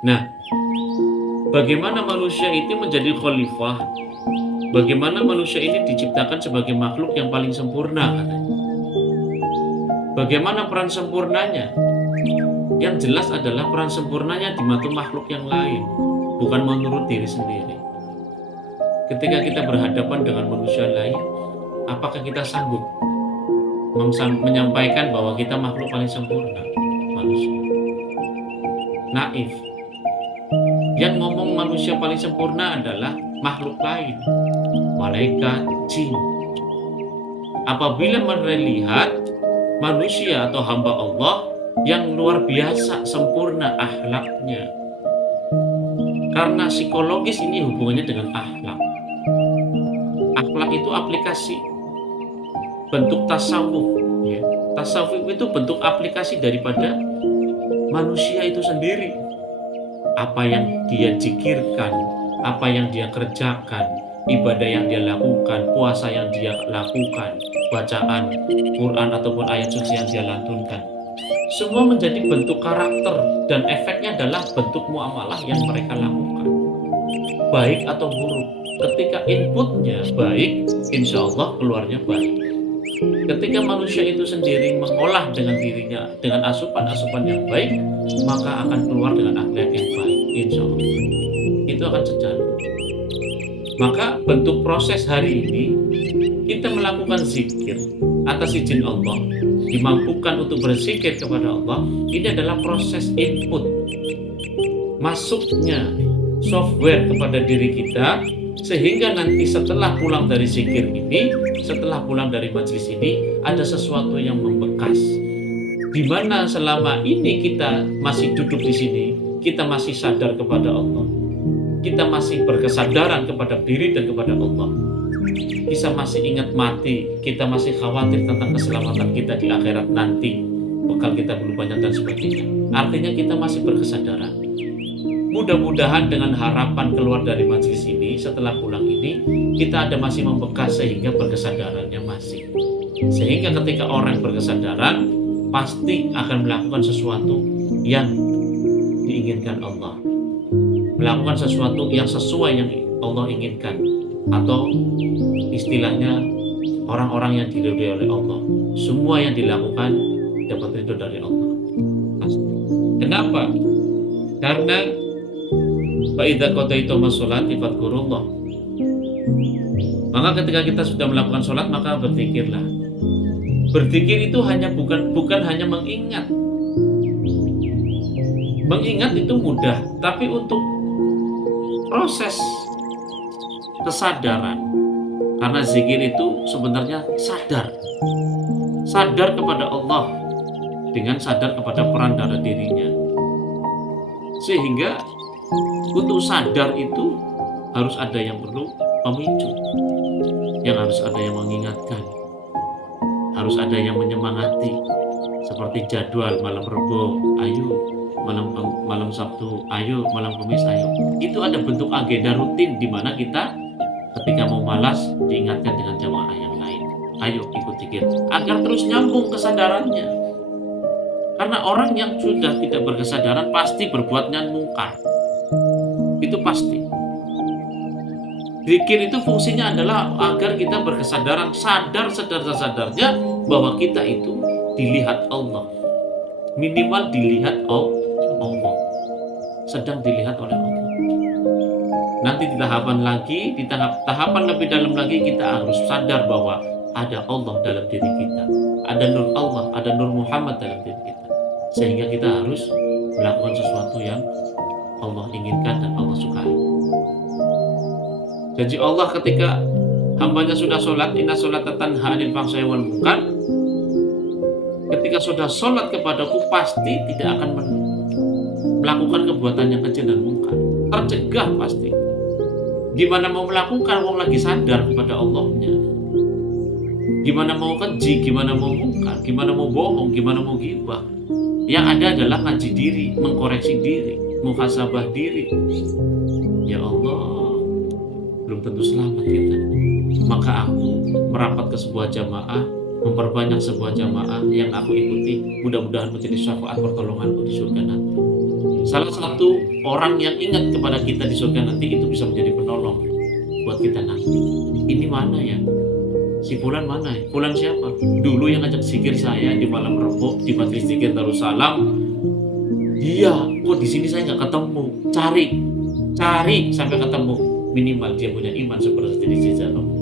Nah, bagaimana manusia itu menjadi khalifah? Bagaimana manusia ini diciptakan sebagai makhluk yang paling sempurna katanya. Bagaimana peran sempurnanya? Yang jelas adalah peran sempurnanya di mata makhluk yang lain, bukan menurut diri sendiri. Ketika kita berhadapan dengan manusia lain, apakah kita sanggup menyampaikan bahwa kita makhluk paling sempurna? Manusia naif. Yang ngomong manusia paling sempurna adalah makhluk lain, malaikat, jin. Apabila melihat manusia atau hamba Allah yang luar biasa sempurna akhlaknya, karena psikologis ini hubungannya dengan akhlak. Akhlak itu aplikasi bentuk tasawuf, ya. Tasawuf itu bentuk aplikasi daripada manusia itu sendiri. Apa yang dia zikirkan, apa yang dia kerjakan, ibadah yang dia lakukan, puasa yang dia lakukan, bacaan Quran ataupun ayat suci yang dia lantunkan, semua menjadi bentuk karakter dan efeknya adalah bentuk muamalah yang mereka lakukan, baik atau buruk. Ketika inputnya baik, insya Allah keluarnya baik. Ketika manusia itu sendiri mengolah dengan dirinya dengan asupan-asupan yang baik, maka akan keluar dengan akhlak yang baik, insya Allah. Itu akan sejalan. Maka bentuk proses hari ini, kita melakukan zikir atas izin Allah, dimampukan untuk berzikir kepada Allah. Ini adalah proses input masuknya software kepada diri kita, sehingga nanti setelah pulang dari zikir ini, setelah pulang dari majelis ini, ada sesuatu yang membekas. Di mana selama ini kita masih duduk di sini, kita masih sadar kepada Allah, kita masih berkesadaran kepada diri dan kepada Allah, kita masih ingat mati, kita masih khawatir tentang keselamatan kita di akhirat nanti, bekal kita belum banyak dan sebagainya. Artinya kita masih berkesadaran. Mudah-mudahan dengan harapan keluar dari majelis ini, setelah pulang ini, kita ada masih membekas sehingga berkesadarannya masih. Sehingga ketika orang berkesadaran, pasti akan melakukan sesuatu yang diinginkan Allah. Melakukan sesuatu yang sesuai yang Allah inginkan. Atau istilahnya orang-orang yang diridhoi oleh Allah. Semua yang dilakukan dapat ridho dari Allah. Pasti. Kenapa? Karena fa'idza qadaitum as-sholati fadhkurullah. Maka ketika kita sudah melakukan sholat, maka berzikirlah. Berzikir itu bukan hanya mengingat. Mengingat itu mudah, tapi untuk proses kesadaran, karena zikir itu sebenarnya sadar kepada Allah dengan sadar kepada peran dalam dirinya. Sehingga untuk sadar itu harus ada yang perlu pemicu, yang harus ada yang mengingatkan, harus ada yang menyemangati, seperti jadwal malam Rebo, ayo, malam Sabtu, ayo, malam Kamis, ayo. Itu ada bentuk agenda rutin di mana kita ketika mau malas diingatkan dengan jamaah yang lain, ayo ikut zikir, agar terus nyambung kesadarannya. Karena orang yang sudah tidak berkesadaran pasti berbuat yang mungkar. Itu pasti. Zikir itu fungsinya adalah agar kita berkesadaran, sadar sesadar-sadarnya bahwa kita itu dilihat Allah. Minimal dilihat Allah. Sedang dilihat oleh Allah. Nanti di tahapan lebih dalam lagi, kita harus sadar bahwa ada Allah dalam diri kita. Ada nur Allah, ada nur Muhammad dalam diri kita. Sehingga kita harus melakukan sesuatu yang Allah inginkan dan Allah sukai. Janji Allah ketika hambanya sudah sholat, inna sholata tanha 'anil fahsya'i wal munkar. Ketika sudah sholat kepadaku, pasti tidak akan melakukan kebuatan yang kecil dan munkar. Tercegah pasti. Gimana mau melakukan, wong lagi sadar kepada Allahnya. Gimana mau keji, gimana mau munkar, gimana mau bohong, gimana mau ghibah. Yang ada adalah ngaji diri, mengkoreksi diri, muhasabah diri. Ya Allah, belum tentu selamat kita. Maka aku merapat ke sebuah jamaah, memperbanyak sebuah jamaah yang aku ikuti, mudah-mudahan menjadi syafaat pertolonganku di surga nanti. Salah satu orang yang ingat kepada kita di surga nanti itu bisa menjadi penolong buat kita nanti. Ini mana ya? Si Fulan mana ya? Fulan siapa? Dulu yang ngajak zikir saya di malam Rebo di Majelis Zikir Darussalam. Dia kok di sini saya nggak ketemu. Cari sampai ketemu. Minimal dia punya iman seperti di Jizallah.